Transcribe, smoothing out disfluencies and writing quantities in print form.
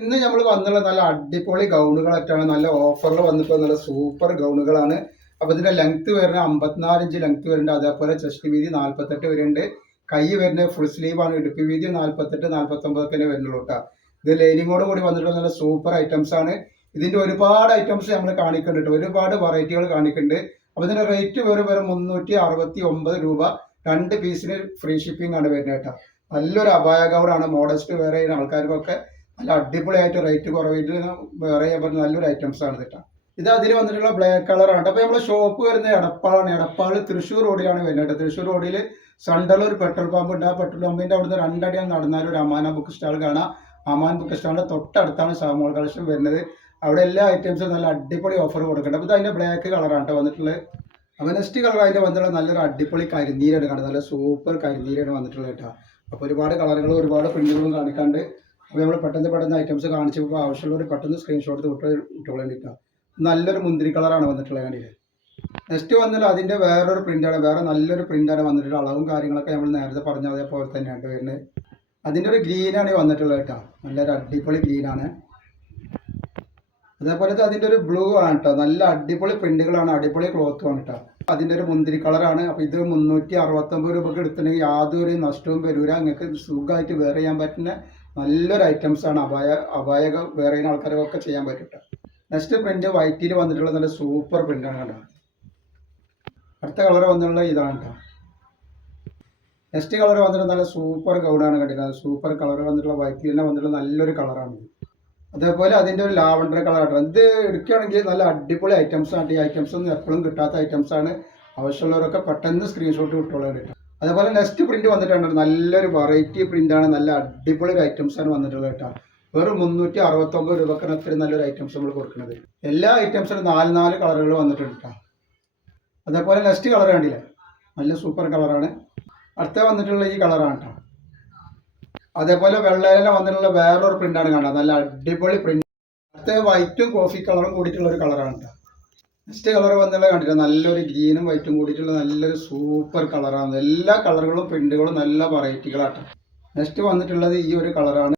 ഇന്ന് നമ്മൾ വന്നുള്ള നല്ല അടിപൊളി ഗൗണുകളായിട്ടാണ്. നല്ല ഓഫറിൽ വന്നിട്ടുള്ള നല്ല സൂപ്പർ ഗൗണുകളാണ്. അപ്പോൾ ഇതിന്റെ ലെങ്ത് വരുന്നത് 54 ഇഞ്ച് ലെങ്ത് വരുന്നുണ്ട്. അതേപോലെ ചെസ്റ്റ് വീതി 48 വരുന്നുണ്ട്. കൈ വരുന്നത് ഫുൾ സ്ലീവ് ആണ്. ഇടുപ്പ് വീതി 48 49 ഒക്കെ വരുന്നുള്ളൂ കേട്ടോ. ഇത് ലൈനിങ്ങോട് കൂടി വന്നിട്ടുള്ള നല്ല സൂപ്പർ ഐറ്റംസ് ആണ്. ഇതിന്റെ ഒരുപാട് ഐറ്റംസ് നമ്മൾ കാണിക്കുന്നുണ്ട്, ഒരുപാട് വെറൈറ്റികൾ കാണിക്കുന്നുണ്ട്. അപ്പോൾ ഇതിന്റെ റേറ്റ് വെറും 369 രൂപ. 2 പീസിന് ഫ്രീ ഷിപ്പിംഗ് ആണ് വരുന്നത് കേട്ടോ. നല്ലൊരു അപായ ഗൗണാണ്. മോഡസ്റ്റ് വേറെ ആൾക്കാർക്കൊക്കെ നല്ല അടിപൊളിയായിട്ട് റേറ്റ് കുറവിട്ട് വേറെ ചെയ്യാൻ പറ്റുന്ന നല്ലൊരു ഐറ്റംസ് ആണ് കേട്ടോ. ഇത് അതിൽ വന്നിട്ടുള്ള ബ്ലാക്ക് കളറാണ്. അപ്പോൾ നമ്മുടെ ഷോപ്പ് വരുന്നത് എടപ്പാളാണ്. എടപ്പാള് തൃശ്ശൂർ റോഡിലാണ് വരുന്നത്. തൃശ്ശൂർ റോഡിൽ സെൻട്രൽ ഒരു പെട്രോൾ പമ്പ് ഉണ്ട്. ആ പെട്രോൾ പമ്പിന്റെ അവിടുന്ന് 2 അടി നടന്നാൽ ഒരു അമാന ബുക്ക് സ്റ്റാൾ കാണാം. അമാൻ ബുക്ക് സ്റ്റാളിന്റെ തൊട്ടടുത്താണ് ഷാമോൾ കളക്ഷൻ വരുന്നത്. അവിടെ എല്ലാ ഐറ്റംസും നല്ല അടിപൊളി ഓഫർ കൊടുക്കുന്നുണ്ട്. അപ്പോൾ ഇത് അതിന്റെ ബ്ലാക്ക് കളറാണ് കേട്ടോ വന്നിട്ടുള്ളത്. അപ്പോൾ നെക്സ്റ്റ് കളർ അതിന്റെ വന്നിട്ടുള്ള നല്ലൊരു അടിപൊളി കരിനീരാണ് കാണുന്നത്. നല്ല സൂപ്പർ കരിനീരാണ് വന്നിട്ടുള്ളത് കേട്ടോ. അപ്പോൾ ഒരുപാട് കളറുകളും ഒരുപാട് പ്രിന്റുകളും കാണിക്കാണ്ട്. അപ്പോൾ നമ്മൾ പെട്ടെന്ന് ഐറ്റംസ് കാണിച്ചപ്പോൾ ആവശ്യമുള്ളവർ പെട്ടെന്ന് സ്ക്രീൻഷോട്ട് ഇട്ടുകൊണ്ടിരിക്കുക. നല്ലൊരു മുന്തിരി കളറാണ് വന്നിട്ടുള്ളത് കണ്ടില്ലേ. നെക്സ്റ്റ് വന്നിട്ട് അതിൻ്റെ വേറൊരു പ്രിൻ്റാണ്, വേറെ നല്ലൊരു പ്രിൻ്റാണ് വന്നിട്ടുള്ള. അളവും കാര്യങ്ങളൊക്കെ നമ്മൾ നേരത്തെ പറഞ്ഞ അതേപോലെ തന്നെയാണ് വരുന്നത്. അതിൻ്റെ ഒരു ഗ്രീനാണ് വന്നിട്ടുള്ളത് കേട്ടോ. നല്ലൊരു അടിപൊളി ഗ്രീനാണ്. അതേപോലെ അതിൻ്റെ ഒരു ബ്ലൂ ആണ് കേട്ടോ. നല്ല അടിപൊളി പ്രിന്റുകളാണ്, അടിപൊളി ക്ലോത്തുമാണ് കേട്ടോ. അതിൻ്റെ ഒരു മുന്തിരി കളറാണ്. അപ്പോൾ ഇത് 369 രൂപക്ക് എടുത്തിട്ടുണ്ടെങ്കിൽ യാതൊരു നഷ്ടവും വരില്ല. നിങ്ങൾക്ക് സുഖമായിട്ട് വെയർ ചെയ്യാൻ പറ്റുന്ന നല്ലൊരു ഐറ്റംസ് ആണ്. അപായ വെയർ ചെയ്യുന്ന ആൾക്കാർക്കൊക്കെ ചെയ്യാൻ പറ്റും കേട്ടോ. നെക്സ്റ്റ് പ്രിന്റ് വൈറ്റിൽ വന്നിട്ടുള്ള നല്ല സൂപ്പർ പ്രിന്റാണ് കേട്ടോ. അടുത്ത കളർ വന്നിട്ടുള്ള ഇതാണ് കേട്ടോ. നെക്സ്റ്റ് കളർ വന്നിട്ട് നല്ല സൂപ്പർ ഗൗണാണ് കണ്ടിട്ട്. സൂപ്പർ കളർ വന്നിട്ടുള്ള വൈറ്റിൽ തന്നെ വന്നിട്ടുള്ള നല്ലൊരു കളറാണ്. അതേപോലെ അതിൻ്റെ ഒരു ലാവണ്ടർ കളറാണ്. ഇത് എടുക്കുകയാണെങ്കിൽ നല്ല അടിപൊളി ഐറ്റംസ് ആണ്. ഈ ഐറ്റംസ് ഒന്നും എപ്പോഴും കിട്ടാത്ത ഐറ്റംസ് ആണ്. ആവശ്യമുള്ളവരൊക്കെ പെട്ടെന്ന് സ്ക്രീൻഷോട്ട് കിട്ടുള്ളൂ കേട്ടോ. അതേപോലെ നെക്സ്റ്റ് പ്രിന്റ് വന്നിട്ടുണ്ട്. നല്ലൊരു വെറൈറ്റി പ്രിന്റാണ്. നല്ല അടിപൊളി ഐറ്റംസ് ആണ് വന്നിട്ടുള്ളത് കേട്ടോ. വെറും 369 രൂപക്കാണ് അത്രയും നല്ലൊരു ഐറ്റംസ് നമ്മൾ കൊടുക്കുന്നത്. എല്ലാ ഐറ്റംസിനും 4 കളറുകൾ വന്നിട്ടുണ്ട് കേട്ടോ. അതേപോലെ നെക്സ്റ്റ് കളർ കണ്ടില്ലേ, നല്ല സൂപ്പർ കളറാണ്. അടുത്ത വന്നിട്ടുള്ള ഈ കളറാണ് കേട്ടോ. അതേപോലെ വെള്ളയില വന്നിട്ടുള്ള വേറൊരു പ്രിന്റാണ് കാണാം. നല്ല അടിപൊളി പ്രിന്റ്. അടുത്ത വൈറ്റും കോഫി കളറും കൂടിയിട്ടുള്ള ഒരു കളറാണ് കേട്ടോ. നെക്സ്റ്റ് കളർ വന്നിട്ടുള്ള കണ്ടില്ല, നല്ലൊരു ഗ്രീനും വൈറ്റും കൂടിയിട്ടുള്ള നല്ലൊരു സൂപ്പർ കളറാണ്. എല്ലാ കളറുകളും പ്രിന്റുകളും നല്ല വെറൈറ്റികളാട്ടോ. നെക്സ്റ്റ് വന്നിട്ടുള്ളത് ഈ ഒരു കളറാണ്.